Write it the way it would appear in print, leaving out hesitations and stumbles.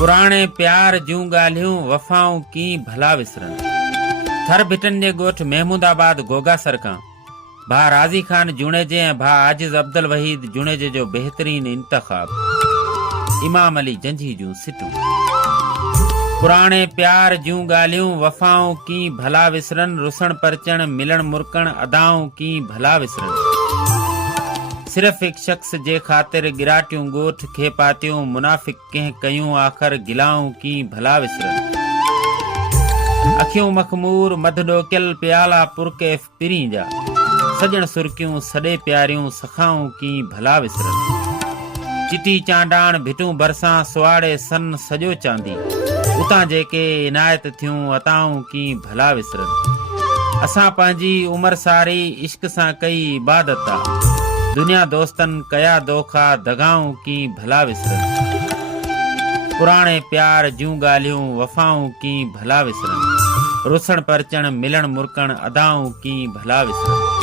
पुराणे प्यार जूं ॻाल्हियूं वफ़ाऊं कीं भला विसरनि। थर भिटन जे ॻोठ महमूदाबाद गोगासर खां भा राज़ी ख़ान जुणेजे ऐं भा आजिज़ अब्दुल वहीद जुणेजे जो बहितरीन इंतख़ाब। इमाम अली जंझी जूं सिटूं। पुराणे प्यार जूं ॻाल्हियूं वफ़ाऊं कीं भला विसरनि। रुसण परचण मिलण मुरकण अदाऊं कीं भला विसरनि। सिर्फ़ एक शख्स जे ख़ातिर गिराटियूं ॻोठ खे पातियूं। मुनाफ़िक कंहिं कयूं आख़िर गिलाऊं कीं भला विसरनि। अखियूं मखमूर मध ॾोकियल प्याला पुरकैफ़ पिरीं जा। सजण सुर्कियूं सॾे प्यारियूं सखाऊं कीं भला विसरनि। चिटी चांडाण भिटूं भरसां सुवाड़े सन सॼो चांदी। उतां जेके इनायत थियूं अताऊं कीं भला विसरनि। असां पंहिंजी उमिरि सारी इश्क सां कई इबादत आ। दुनिया दोस्तन कया दोखा दगाऊं कीं भला विसरनि। पुराणे प्यार जूं ॻाल्हियूं वफ़ाऊं कीं भला विसरनि। रुसण परचण मिलण मुरकण अदाऊं कीं भला विसरनि।